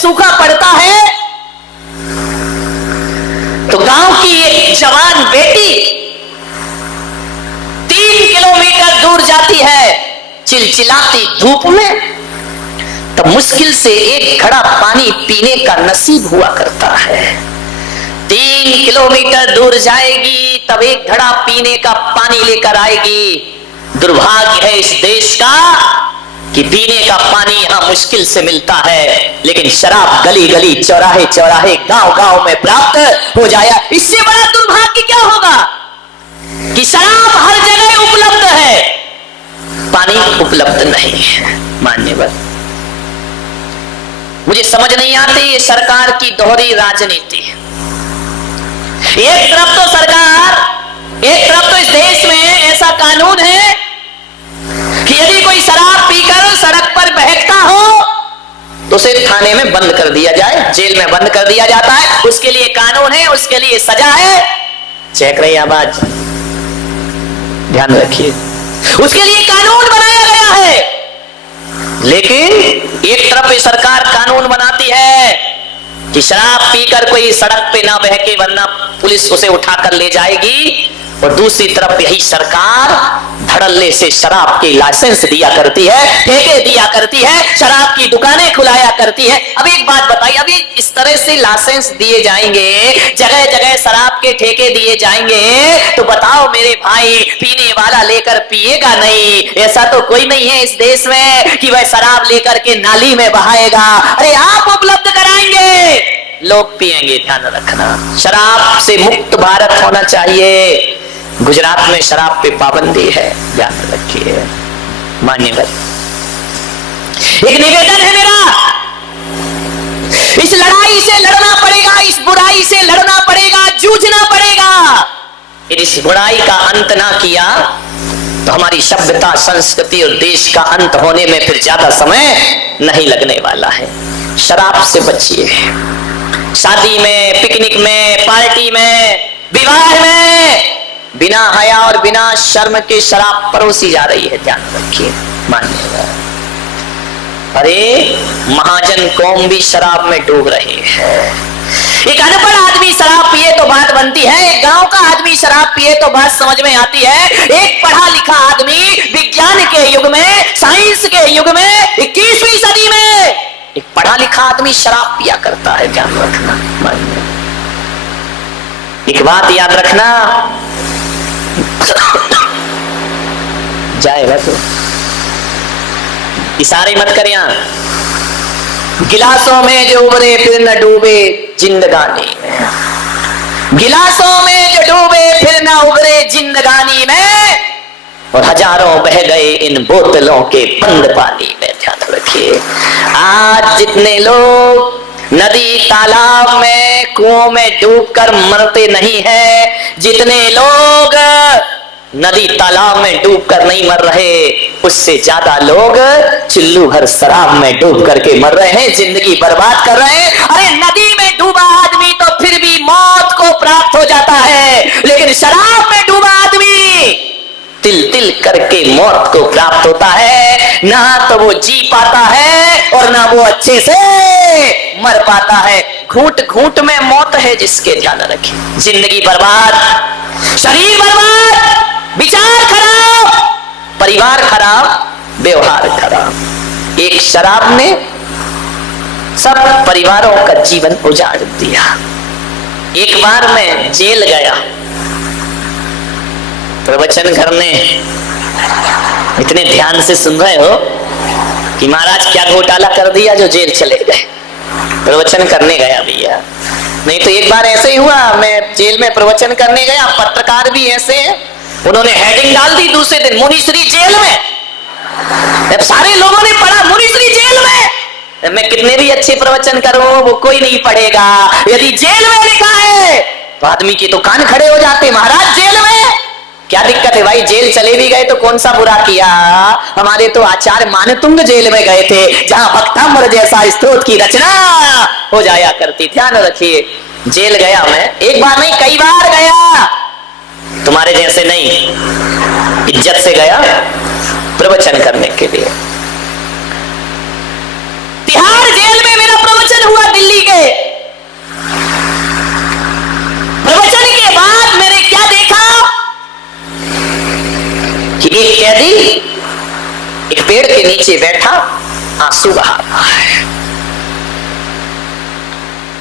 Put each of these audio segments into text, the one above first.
सूखा पड़ता है तो गांव की एक जवान बेटी 3 किलोमीटर दूर जाती है चिलचिलाती धूप में, तब मुश्किल से एक घड़ा पानी पीने का नसीब हुआ करता है। 3 किलोमीटर दूर जाएगी तब एक घड़ा पीने का पानी लेकर आएगी। दुर्भाग्य है इस देश का कि पीने का पानी यहां मुश्किल से मिलता है, लेकिन शराब गली गली चौराहे चौराहे गांव गांव में प्राप्त हो जाए। इससे बड़ा दुर्भाग्य क्या होगा कि शराब हर जगह उपलब्ध है, पानी उपलब्ध नहीं है। मान्यवर, मुझे समझ नहीं आती ये सरकार की दोहरी राजनीति। एक तरफ तो सरकार, एक तरफ तो इस देश में ऐसा कानून है कि यदि कोई शराब पीकर सड़क पर बहकता हो तो उसे थाने में बंद कर दिया जाए, जेल में बंद कर दिया जाता है। उसके लिए कानून है, उसके लिए सजा है। चेक रही आवाज, ध्यान रखिए, उसके लिए कानून बनाया गया है। लेकिन एक तरफ सरकार कानून बनाती है कि शराब पीकर कोई सड़क पे ना बहके वरना पुलिस उसे उठाकर ले जाएगी, और दूसरी तरफ यही सरकार धड़ल्ले से शराब के लाइसेंस दिया करती है, ठेके दिया करती है, शराब की दुकानें खुलाया करती है। अब एक बात बताइए, अभी इस तरह से लाइसेंस दिए जाएंगे, जगह जगह शराब के ठेके दिए जाएंगे, तो बताओ मेरे भाई, पीने वाला लेकर पिएगा नहीं। ऐसा तो कोई नहीं है इस देश में कि वह शराब लेकर के नाली में बहाएगा। अरे आप उपलब्ध कराएंगे, लोग पिएंगे। ध्यान रखना, शराब से मुक्त भारत होना चाहिए। गुजरात में शराब पे पाबंदी है, ध्यान रखिए। मान्यवर, एक निवेदन है मेरा, इस लड़ाई से लड़ना पड़ेगा, इस बुराई से लड़ना पड़ेगा, जूझना पड़ेगा। यदि इस बुराई का अंत ना किया तो हमारी सभ्यता, संस्कृति और देश का अंत होने में फिर ज्यादा समय नहीं लगने वाला है। शराब से बचिए। शादी में, पिकनिक में, पार्टी में, विवाह में बिना हया और बिना शर्म के शराब परोसी जा रही है, ध्यान रखिए। मानिएगा, अरे महाजन कौम भी शराब में डूब रही है। एक अनपढ़ आदमी शराब पिए तो बात बनती है, एक गांव का आदमी शराब पिए तो बात समझ में आती है। एक पढ़ा लिखा आदमी विज्ञान के युग में, साइंस के युग में, 21वीं सदी में एक पढ़ा लिखा आदमी शराब पिया करता है, ध्यान रखना। एक बात याद रखना, जाएगा तो इशारे मत कर। यहां गिलासों में जो उबरे फिर न डूबे जिंदगानी में, गिलासों में जो डूबे फिर न उबरे जिंदगानी में, और हजारों बह गए इन बोतलों के बंद पानी में। ध्यान रखिए, आज जितने लोग नदी तालाब में कुओं में डूबकर मरते नहीं है, जितने लोग नदी तालाब में डूबकर नहीं मर रहे, उससे ज्यादा लोग चिल्लू भर शराब में डूब करके मर रहे हैं, जिंदगी बर्बाद कर रहे हैं। अरे नदी में डूबा आदमी तो फिर भी मौत को प्राप्त हो जाता है, लेकिन शराब में डूबा आदमी तिल तिल करके मौत को प्राप्त होता है। ना तो वो जी पाता है और ना वो अच्छे से मर पाता है। घूंट घूंट में मौत है जिसके, ध्यान रखिए। जिंदगी बर्बाद, शरीर बर्बाद, विचार खराब, परिवार खराब, व्यवहार खराब। एक शराब ने सब परिवारों का जीवन उजाड़ दिया। एक बार मैं जेल गया प्रवचन करने, इतने ध्यान से सुन रहे हो कि महाराज क्या घोटाला कर दिया जो जेल चले गए। प्रवचन करने गया भैया, नहीं तो एक बार ऐसे ही हुआ, मैं जेल में प्रवचन करने गया, पत्रकार भी ऐसे हैं, उन्होंने हेडिंग डाल दी दूसरे दिन, मुनीश्री जेल में। अब सारे लोगों ने पढ़ा मुनीश्री जेल में। मैं कितने भी अच्छे प्रवचन करूं वो कोई नहीं पढ़ेगा। यदि जेल में लिखा है तो आदमी की तो कान खड़े हो जाते, महाराज जेल में क्या दिक्कत है भाई, जेल चले भी गए तो कौन सा बुरा किया। हमारे तो आचार्य मानतुंग जेल में गए थे, जहां भक्तामृत जैसा स्तोत्र की रचना हो जाया करती। ध्यान रखिए, जेल गया मैं, एक बार नहीं कई बार गया, तुम्हारे जैसे नहीं, इज्जत से गया प्रवचन करने के लिए। तिहाड़ जेल में मेरा प्रवचन प्रवचन हुआ दिल्ली के। प्रवचन के बाद मैंने क्या देखा कि एक कैदी एक पेड़ के नीचे बैठा आंसू बहा रहा है।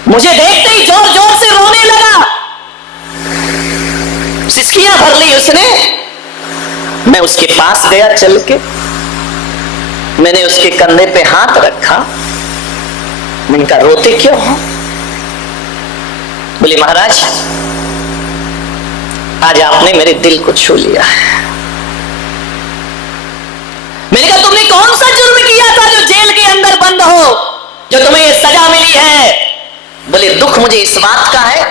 मुझे देखते ही जोर जोर से रोने लगा, सिसकियां भर ली उसने। मैं उसके पास गया चल के, मैंने उसके कंधे पे हाथ रखा। मैंने कहा रोते क्यों हो? बोले महाराज आज आपने मेरे दिल को छू लिया है। मैंने कहा तुमने कौन सा जुर्म किया था जो जेल के अंदर बंद हो, जो तुम्हें ये सजा मिली है? बोले दुख मुझे इस बात का है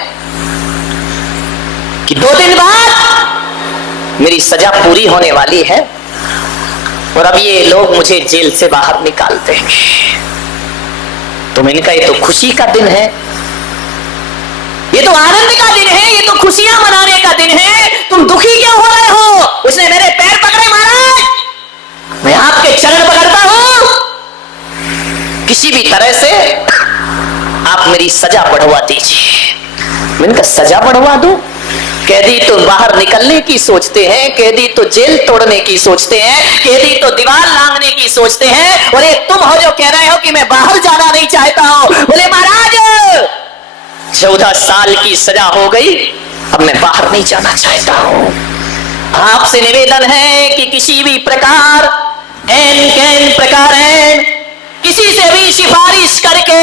कि 2 दिन बाद मेरी सजा पूरी होने वाली है और अब ये लोग मुझे जेल से बाहर निकाल देंगे। तो मैंने कहा ये तो खुशी का दिन है, ये तो आनंद का दिन है, ये तो खुशियां मनाने का दिन है, तुम दुखी क्यों हो रहे हो? उसने मेरे पैर पकड़े, महाराज मैं आपके चरण पकड़ता हूं, किसी भी तरह से आप मेरी सजा बढ़वा दीजिए। मैंने कहा सजा बढ़वा दूं? कैदी तो बाहर निकलने की सोचते हैं, कैदी तो जेल तोड़ने की सोचते हैं, कैदी तो दीवार लांघने की सोचते हैं, और ये तुम हो जो कह रहे हो कि मैं बाहर जाना नहीं चाहता हूं। बोले महाराज 14 साल की सजा हो गई, अब मैं बाहर नहीं जाना चाहता हूं। आपसे निवेदन है कि किसी भी प्रकार एन प्रकार किसी से भी सिफारिश करके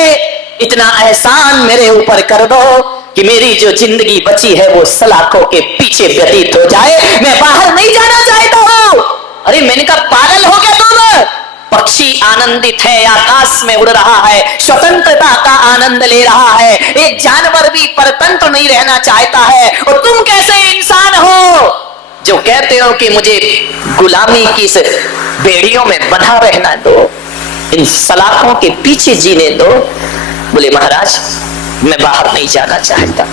इतना एहसान मेरे ऊपर कर दो कि मेरी जो जिंदगी बची है वो सलाखों के पीछे व्यतीत हो जाए, मैं बाहर नहीं जाना चाहता हूं। अरे मैंने कहा पागल हो गया तुम? पक्षी आनंदित है, आकाश में उड़ रहा है, स्वतंत्रता का आनंद ले रहा है, एक जानवर भी परतंत्र नहीं रहना चाहता है, और तुम कैसे इंसान हो जो कहते हो कि मुझे गुलामी की इस बेड़ियों में बंधा रहना दो, इन सलाखों के पीछे जीने दो। बोले महाराज मैं बाहर नहीं जाना चाहता।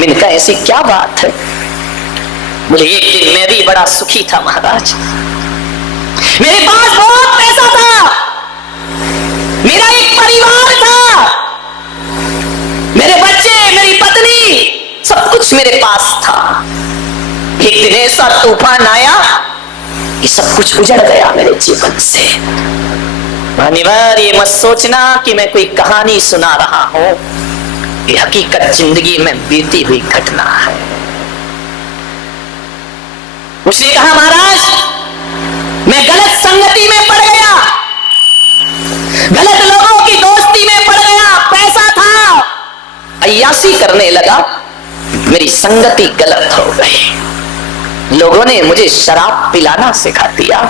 मैंने कहा ऐसी क्या बात है? बोले एक दिन मैं भी बड़ा सुखी था महाराज, मेरे पास बहुत पैसा था, मेरा एक परिवार था, मेरे बच्चे, मेरी पत्नी, सब कुछ मेरे पास था। एक दिन ऐसा तूफान आया कि सब कुछ उजड़ गया मेरे जीवन से। अनिवार्य मत सोचना कि मैं कोई कहानी सुना रहा हूं, ये हकीकत जिंदगी में बीती हुई घटना है। उसने कहा महाराज मैं गलत संगति में पड़ गया, गलत लोगों की दोस्ती में पड़ गया, पैसा था, अय्यासी करने लगा, मेरी संगति गलत हो गई। लोगों ने मुझे शराब पिलाना सिखा दिया,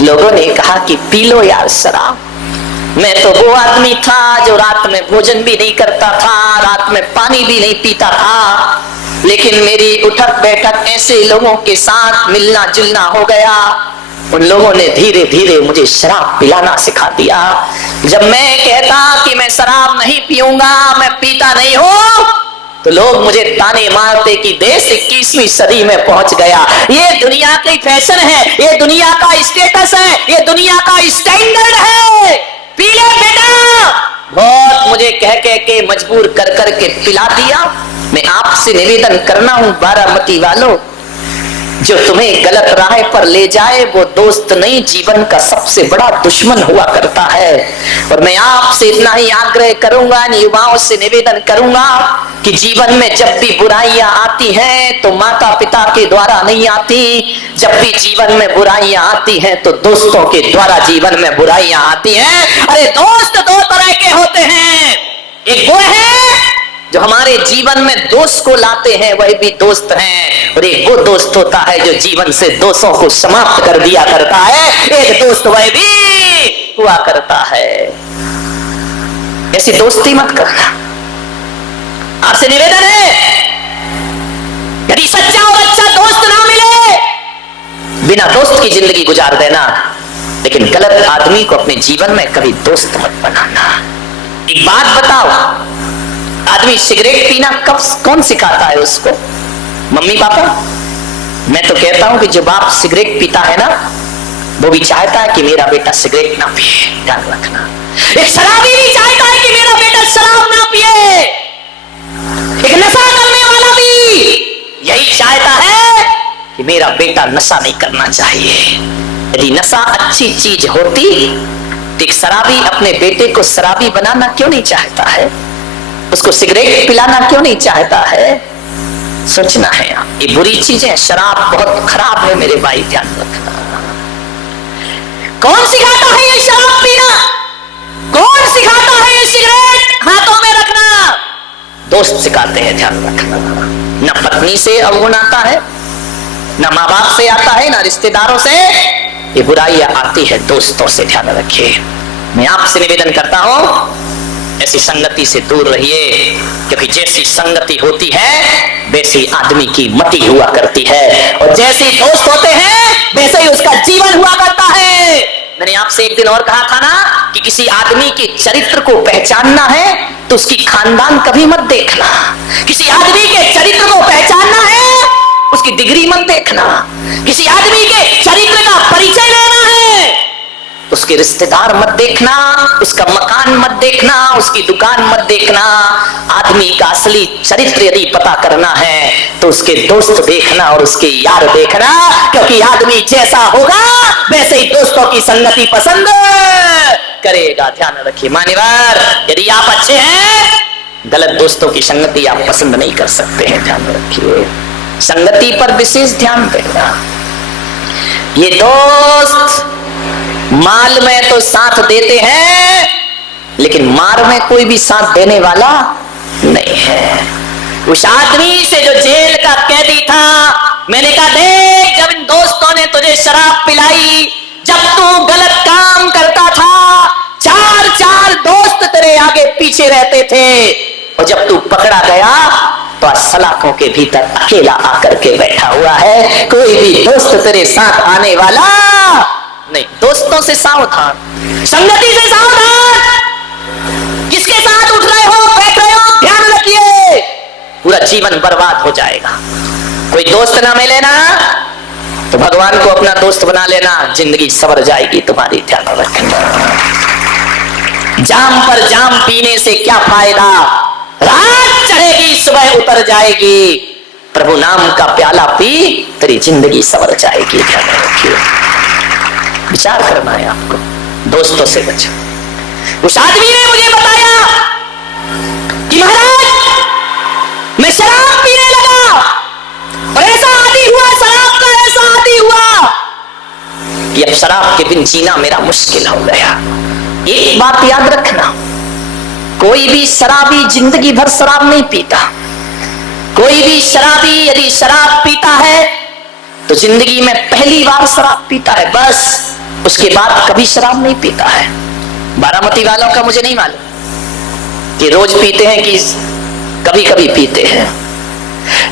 लोगों ने कहा कि पी लो यार शराब। मैं तो वो आदमी था जो रात में भोजन भी नहीं करता था, रात में पानी भी नहीं पीता था, लेकिन मेरी उठक बैठक ऐसे लोगों के साथ मिलना जुलना हो गया, उन लोगों ने धीरे धीरे मुझे शराब पिलाना सिखा दिया। जब मैं कहता कि मैं शराब नहीं पीऊंगा, मैं पीता नहीं हूं, तो लोग मुझे ताने मारते कि देश 21वीं सदी में पहुंच गया, ये दुनिया की फैशन है, ये दुनिया का स्टेटस है, ये दुनिया का स्टैंडर्ड है, पी ले बेटा। बहुत मुझे कह के मजबूर कर कर के पिला दिया। मैं आपसे निवेदन करना हूं बारामती वालों, जो तुम्हें गलत राह पर ले जाए वो दोस्त नहीं, जीवन का सबसे बड़ा दुश्मन हुआ करता है। और मैं आपसे इतना ही आग्रह करूंगा, युवाओं से निवेदन करूंगा कि जीवन में जब भी बुराइयां आती हैं तो माता पिता के द्वारा नहीं आती, जब भी जीवन में बुराइयां आती हैं तो दोस्तों के द्वारा जीवन में बुराइयां आती हैं। अरे दोस्त 2 तरह के होते हैं, एक वो है जो हमारे जीवन में दोष को लाते हैं, वही भी दोस्त हैं, और एक वो दोस्त होता है जो जीवन से दोषों को समाप्त कर दिया करता है, एक दोस्त वह भी हुआ करता है। ऐसी दोस्ती मत करना, आपसे निवेदन है, यदि सच्चा और अच्छा दोस्त ना मिले, बिना दोस्त की जिंदगी गुजार देना, लेकिन गलत आदमी को अपने जीवन में कभी दोस्त मत बनाना। एक बात बताओ, आदमी सिगरेट पीना कौन सिखाता है उसको? Mummy papa? मैं तो कहता हूं कि जो बाप सिगरेट पीता है ना, वो भी चाहता है कि मेरा बेटा सिगरेट ना पिए, ध्यान रखना। एक शराबी भी चाहता है कि मेरा बेटा शराब ना पिए। एक नशा करने वाला भी यही चाहता है कि मेरा बेटा नशा नहीं करना चाहिए। यदि नशा अच्छी चीज होती तो एक शराबी अपने बेटे को शराबी बनाना क्यों नहीं चाहता है? उसको सिगरेट पिलाना क्यों नहीं चाहता है? सोचना है आप, ये बुरी चीजें, शराब बहुत खराब है मेरे भाई, ध्यान रखना। कौन सिखाता है ये शराब पीना? कौन सिखाता है ये सिगरेट हाथों में रखना? दोस्त सिखाते हैं, ध्यान रखना। न पत्नी से अवगुण आता है, न माँ बाप से आता है, न रिश्तेदारों से, ये बुराइयां आती है दोस्तों से, ध्यान रखिए। मैं आपसे निवेदन करता हूं ऐसी संगति से दूर रहिए, क्योंकि जैसी संगति होती है वैसी आदमी की मति हुआ करती है, और जैसे दोस्त होते हैं वैसे ही उसका जीवन हुआ करता है। मैंने आपसे एक दिन और कहा था ना कि किसी आदमी के चरित्र को पहचानना है तो उसकी खानदान कभी मत देखना। किसी आदमी के चरित्र को पहचानना है उसकी डिग्री मत देखना। किसी आदमी के चरित्र का परिचय लेना है उसके रिश्तेदार मत देखना, उसका मकान मत देखना, उसकी दुकान मत देखना। आदमी का असली चरित्र यदि पता करना है तो उसके दोस्त देखना और उसके यार देखना, क्योंकि आदमी जैसा होगा वैसे ही दोस्तों की संगति पसंद करेगा। ध्यान रखिए मान्यवर, यदि आप अच्छे हैं गलत दोस्तों की संगति आप पसंद नहीं कर सकते हैं। ध्यान रखिए, संगति पर विशेष ध्यान देना। ये दोस्त माल में तो साथ देते हैं लेकिन मार में कोई भी साथ देने वाला नहीं है। उस आदमी से जो जेल का कैदी था, मैंने कहा देख, जब इन दोस्तों ने तुझे शराब पिलाई, जब तू गलत काम करता था, चार चार दोस्त तेरे आगे पीछे रहते थे, और जब तू पकड़ा गया तो सलाखों के भीतर अकेला आकर के बैठा हुआ है। कोई भी दोस्त तेरे साथ आने वाला नहीं। दोस्तों से सावधान, संगति से सावधान। किसके साथ उठ रहे हो, बैठ रहे हो, ध्यान रखिए, पूरा जीवन बर्बाद हो जाएगा। कोई दोस्त ना मिले ना तो भगवान को अपना दोस्त बना लेना, जिंदगी संवर जाएगी तुम्हारी। ध्यान रखना, जाम पर जाम पीने से क्या फायदा, रात चढ़ेगी सुबह उतर जाएगी। प्रभु नाम का प्याला पी, तेरी जिंदगी संवर जाएगी। ध्यान रखिए, विचार करना है आपको, दोस्तों से बचो। उस आदमी ने मुझे बताया कि महाराज मैं शराब पीने लगा और ऐसा आदी हुआ, शराब का ऐसा आदी हुआ कि अब शराब के बिन जीना मेरा मुश्किल हो गया। एक बात याद रखना, कोई भी शराबी जिंदगी भर शराब नहीं पीता। कोई भी शराबी यदि शराब पीता है तो जिंदगी में पहली बार शराब पीता है, बस। उसके बाद कभी शराब नहीं पीता है। बारामती वालों का मुझे नहीं मालूम कि रोज पीते हैं कि कभी कभी पीते हैं।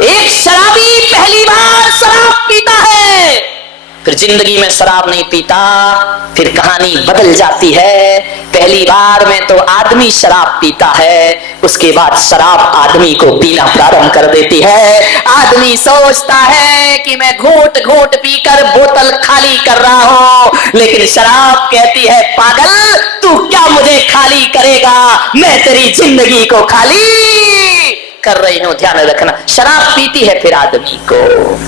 एक शराबी पहली बार शराब पीता है, फिर जिंदगी में शराब नहीं पीता, फिर कहानी बदल जाती है। पहली बार में तो आदमी शराब पीता है, उसके बाद शराब आदमी को पीना प्रारंभ कर देती है। आदमी सोचता है कि मैं घूंट घूंट पीकर बोतल खाली कर रहा हूं, लेकिन शराब कहती है पागल, तू क्या मुझे खाली करेगा, मैं तेरी जिंदगी को खाली कर रही हूं। ध्यान रखना, शराब पीती है फिर आदमी को।